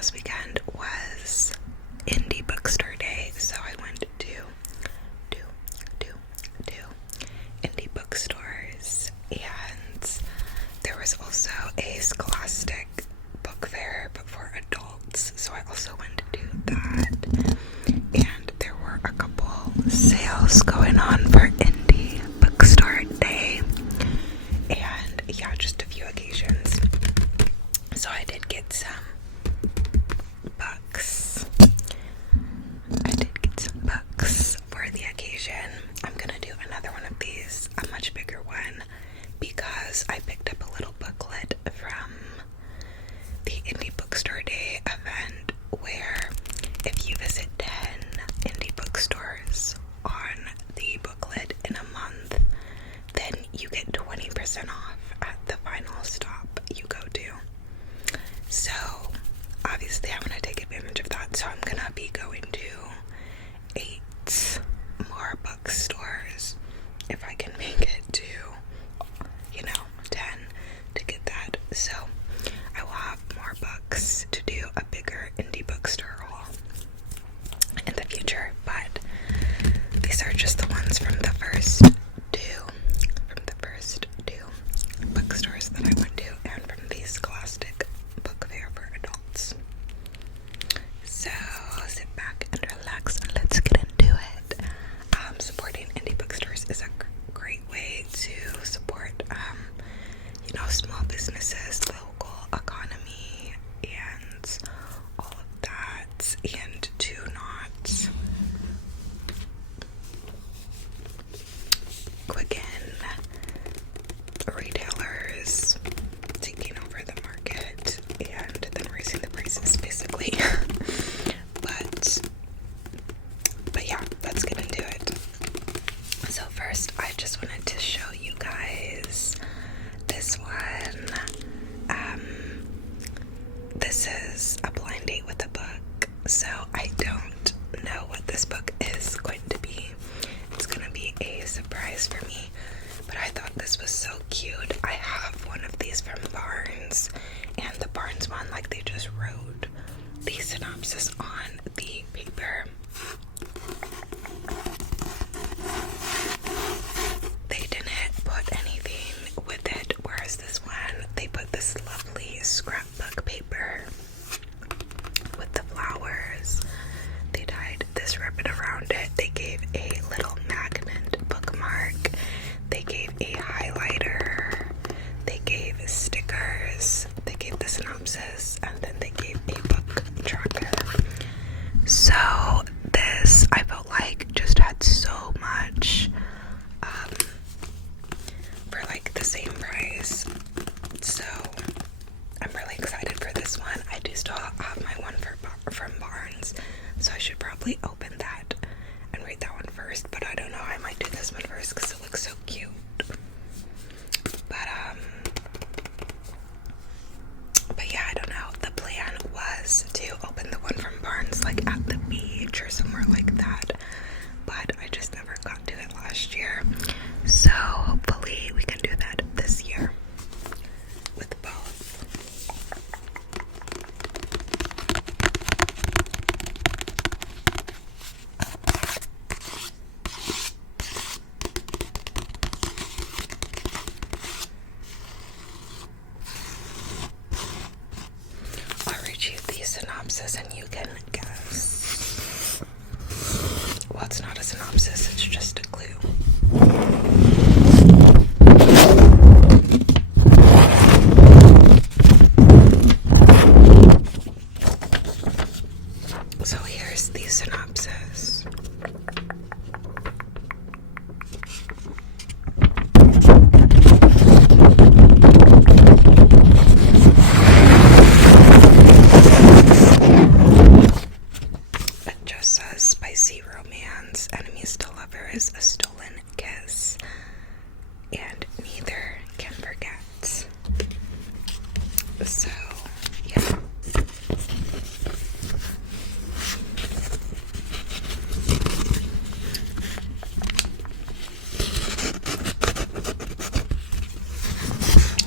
last weekend was indie bookstore day, so I went to indie bookstores, and there was also a Scholastic book fair, but for adults, so I also went to do that. And there were a couple sales going on for indie bookstore day, and yeah, just a few occasions. So I did get some books. For the occasion. I'm gonna do another one of these, a much bigger one, because I picked up a little booklet from the Indie Bookstore Day event where if you visit 10 indie bookstores on the booklet in a month, then you get 20% off at the final stop you go to. So obviously I'm gonna take advantage of that, so I'm gonna be going to 8 more bookstores if I can make it to 10 to get that. So I will have more books to do a bigger indie bookstore haul in the future, but these are just the ones from the first two bookstores that I went to, and from the Scholastic book fair for adults. So sit back and relax and let's get into it. Supporting indie bookstores is a great way to support small businesses, local economy, and all of that, and to not quicken retailers taking over the market and then raising the prices, basically. but yeah, let's get into it. So first, I just wanted to show you guys this one. This is a blind date with a book, so I don't know what this book is going to be. It's going to be a surprise for me, but I thought this was so cute. I have one of these from Barnes, and the Barnes one, they just wrote the synopsis on the paper. They didn't put anything with it, whereas this one, they put this lovely scrapbook paper with the flowers. They tied this ribbon around it. They gave a little magnet bookmark. They gave a highlighter. They gave stickers. They gave the synopsis, and then they gave a book tracker. So this, I felt like, just had so much for the same price. So I'm really excited for this one. I do still have my one from Barnes, so I should probably open that and read that one first, but I don't know, I might do this one first because it looks so cute. But yeah, I don't know. The plan was to open the one from Barnes at the beach or somewhere like that, but I just never got to it last year. So hopefully we can do that this year with both. I'll read you the synopsis and you can guess. Well, it's not a synopsis, it's just a clue. So here's the synopsis. It just says spicy romance, enemies to lovers, a stolen kiss, and neither can forget. So, yeah.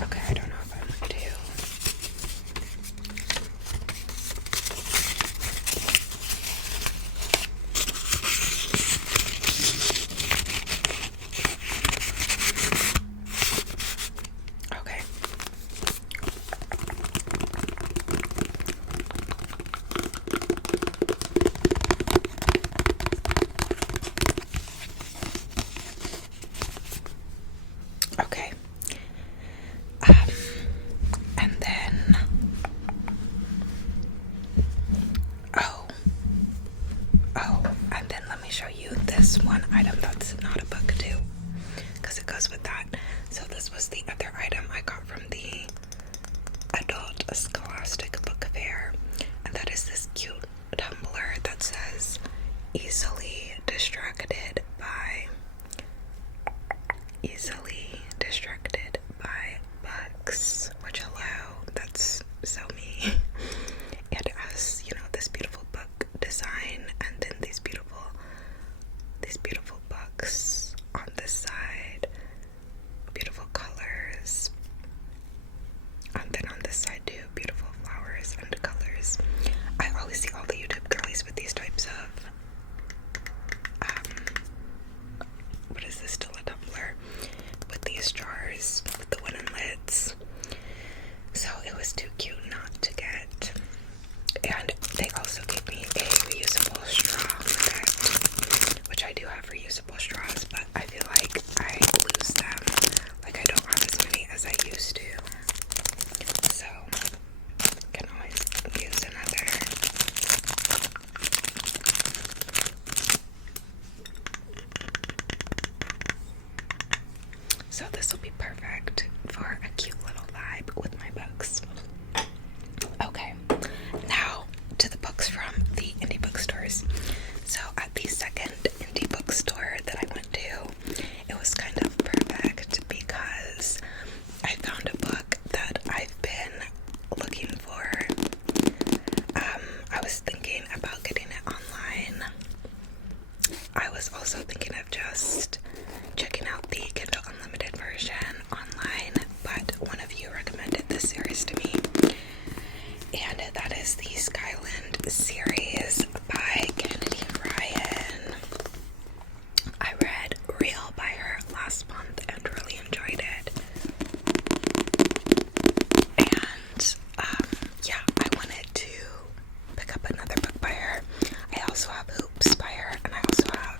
Okay, I don't know if I'm Scholastic Book Fair, and that is this cute tumbler that says easily distracted by books, which, hello, that's so me. And it has, this beautiful book design, and then these beautiful books on this side, beautiful colors, and then on this side too, beautiful flowers and colors. I always see all the YouTube girlies with these types of what is this, still a tumbler with these jars with the wooden lids. So it was too cute not to get. And they also gave me a reusable straw with it, which I do have reusable straws, but I feel like I lose them. Like, I don't have as many as I used to. So, can always use another. So this will be perfect for a cute little vibe with my books. Okay, now to the books from the indie bookstores. So at the second indie bookstore that I went to, it was kind of perfect because I found a book that I've been looking for. I was thinking about getting it online. I was also thinking of just checking out the Kindle Unlimited version online, but one of you recommended this series to me, and that is the Skyland series by Kennedy Ryan. I read Real by her last month and really enjoyed it. And yeah, I wanted to pick up another book by her. I also have Hoops by her, and I also have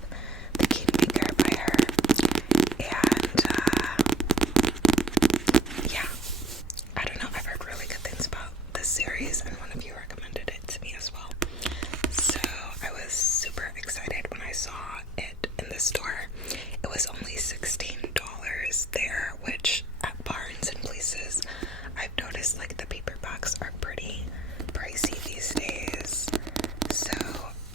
The Kingmaker by her. And yeah, I don't know, I've heard really good things about this series, and one of you recommended it to me as well. So I was super excited when I saw it in the store. It was only $16 there, which at Barnes and places, I've noticed like the paperbacks are pretty pricey these days. So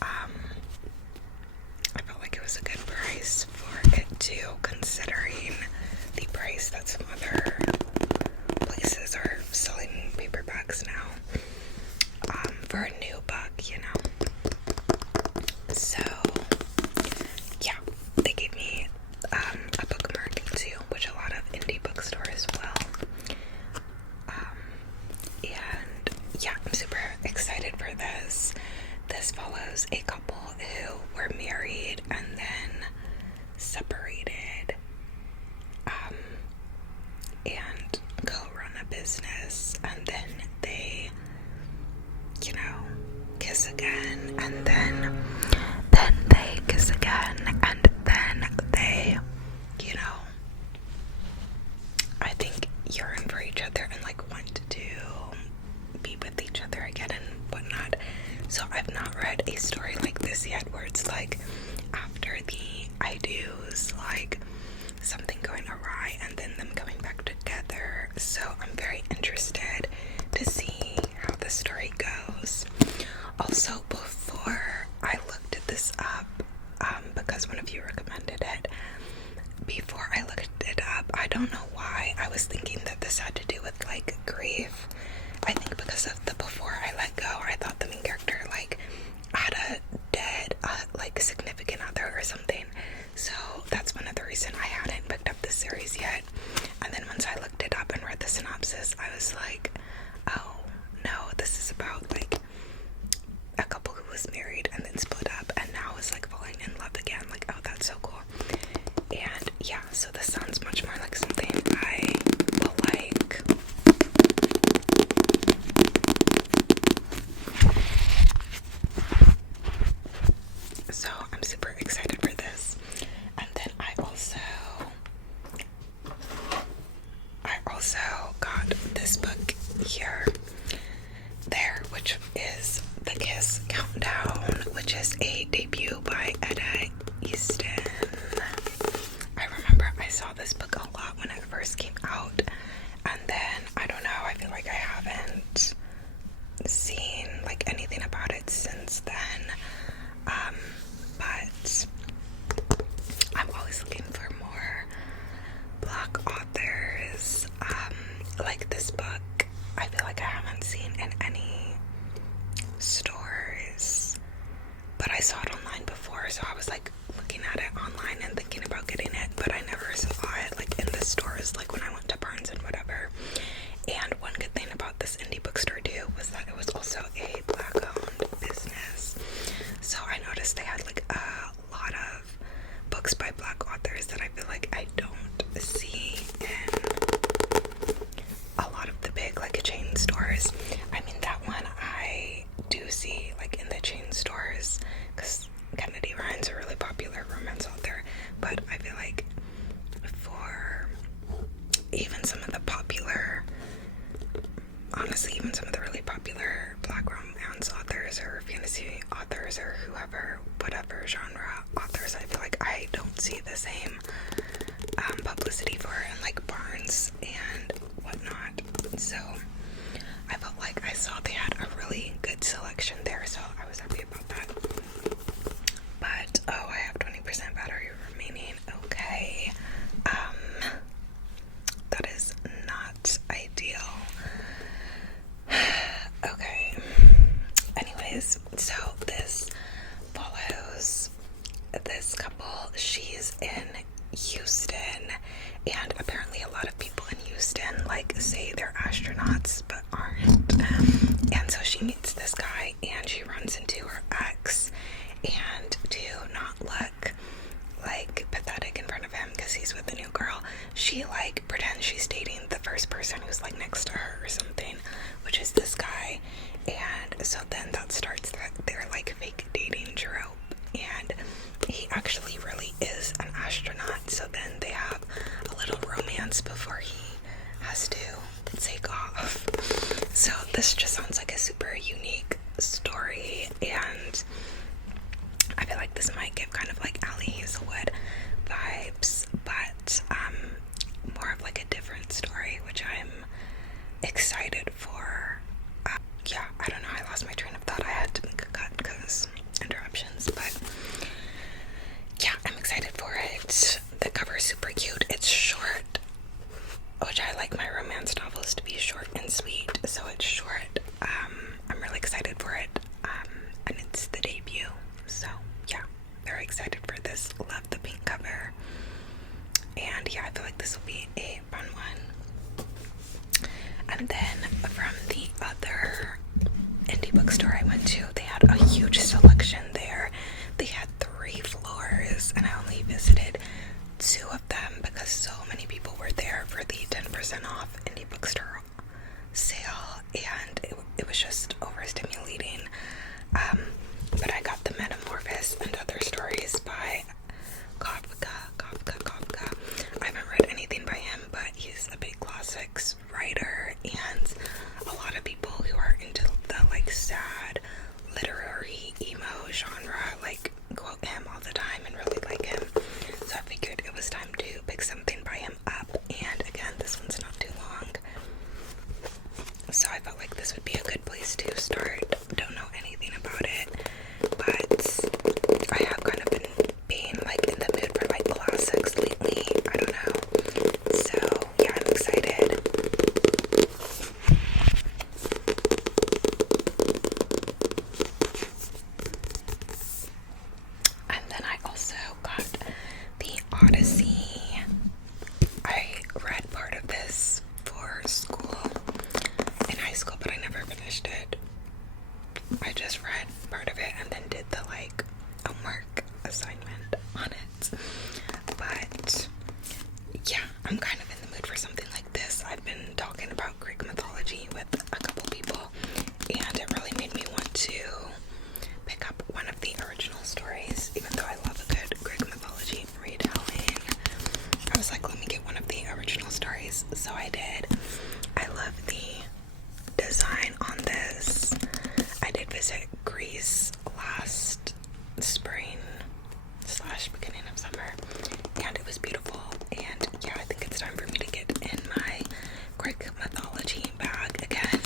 I felt like it was a good price for it too, considering the price that some other places are selling paperbacks now, for a new book, So yeah, they gave me a bookmark too, which a lot of indie bookstores will. And yeah, I'm super excited for this. This follows a couple who were married and then separated, and go run a business, and then they, kiss again, and then they kiss again, and then they, I think yearn for each other and like want to be with each other again and whatnot. So I've not read a story like this yet, where it's like after the I do's, like something going awry and then them coming back together. So I'm very interested to see how the story goes. Also, before I looked this up, because one of you recommended it, before I looked it up, I don't know why I was thinking that this had to do with like grief. I think because of the Before I Let Go, I thought the main character like had a dead like significant other or something. So that's one of the reasons I hadn't picked up this series yet. And then once I looked it up and read the synopsis, I was like, seen in any stores, but I saw it online before, so I was like looking at it online and thinking about getting it, but I never saw it like in the stores, like when I went to Barnes and whatever. And one good thing about this indie bookstore too was that it was also a Black-owned business. So I noticed they had like a lot of books by Black authors that I feel like I don't see in a lot of the big like chain stores. I mean, that one I do see like in the chain stores because Kennedy Ryan's a really popular romance author, but I feel like for even some of the popular, honestly, even some of the really popular Black romance authors or fantasy authors or whoever, whatever genre authors, I feel like I don't see the same publicity for it in like Barnes and whatnot. So I felt like I saw they had a really good selection there, so I was happy about that. But oh, I have 20% battery remaining. Okay, that is not ideal. Okay, anyways, so this follows this couple. She's in Houston, and apparently a lot of people in Houston like say they're astronauts but aren't. And so she meets this guy and she runs into her ex, and to not look like pathetic in front of him because he's with a new girl, she like pretends she's dating the first person who's like next to her or something, which is this guy. And so then that starts their like fake dating trope, and he actually really is an astronaut. So then they have a little romance before he has to take off. So this just sounds like a super unique story, and I feel like this might give kind of like Allie Hazelwood vibes, but more of like a different story, which I'm excited for. Yeah, I don't know, I lost my train of thought. I had to make a cut because interruptions, but yeah, I'm excited for it. The cover is super cute. It's short, which I like my romance novels to be short and sweet, so it's short. I'm really excited for it, and it's the debut, so yeah, very excited for this. Love the pink cover, and yeah, I feel like this will be a fun one. And then from the other indie bookstore I went to, they had a huge selection there. They had 3 floors, and I only visited 2 of them because so many people were there for the 10% off indie bookstore sale, and it was just overstimulating. But I got the Metamorphosis and Other Stories by Kafka. I haven't read anything by him, but he's a big classics writer, and a lot of people who are into the like sad literary emo genre like quote him all the time and really like him. So I figured it was time to pick something by him up, and again, this one's not too long, so I felt like this would be a good place to start. Don't know anything about it, but I have kind of been being like in the mood for like classics lately. I don't know, so yeah, I'm excited. And then I also got the Odyssey. I read part of this for school in high school, but I never finished it. I just read part of it and then did the like homework assignment on it. But yeah, I'm kind of in the mood for something like this. I've been talking about Greek mythology with a couple people, and it really made me want to pick up one of the original stories, even though I love a good Greek mythology retelling. I was like, let me get one of the original stories, so I did. I love the design on this. I did visit Greece last spring / beginning of summer, and it was beautiful, and yeah, I think it's time for me to get in my Greek mythology bag again.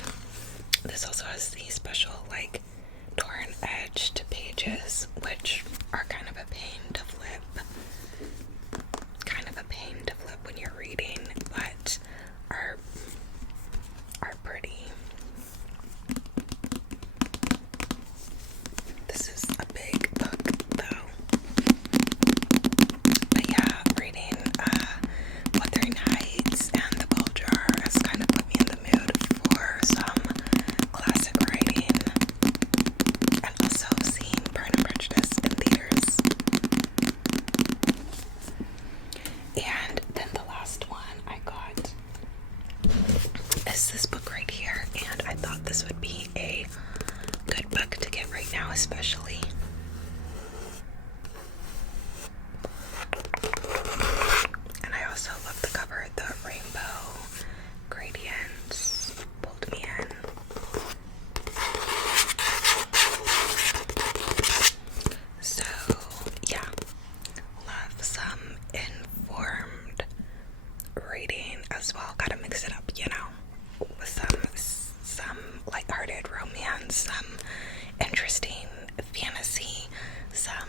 This also has the special like torn edged pages, which are kind of a pain to flip when you're reading, but are pretty. this would be a good book to get right now, especially. And I also love the cover. The rainbow gradients pulled me in. So yeah, love some informed reading as well. Gotta mix it up, you know, with some lighthearted romance, some interesting fantasy, some